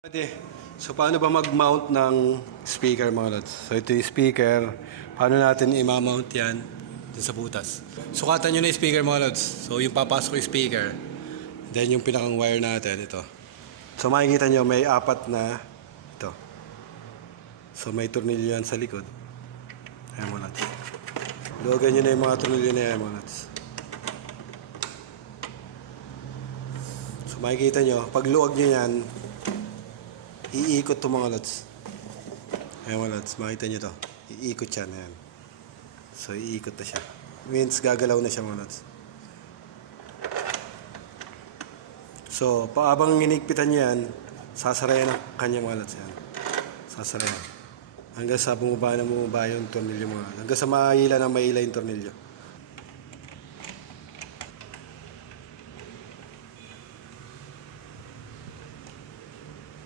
Pwede. So paano ba mag-mount ng speaker mga lods? So ito yung speaker. Paano natin i-mount yan dun sa butas? Sukatan nyo na yung speaker mga lods. So yung papasok yung speaker. Then yung pinakang wire natin, ito. So makikita nyo may apat na ito. So may tornilyo yan sa likod. Ayan mga lods. Luwagan nyo na yung mga tornilyo na yan mga lods. So makikita nyo, pag luwag nyo yan, iikot to mga lods. Ayan mga lods, makita nyo to. Iikot yan, ayan. So iikot na siya. Means gagalaw na siya mga lods. So paabang inigpitan nyo yan, sasarayan ang kanya mga lods yan. Sasarayan. Hanggang sa bumaba na bumaba yung tornilyo mga lods. Hanggang sa maila na maila yung tornilyo.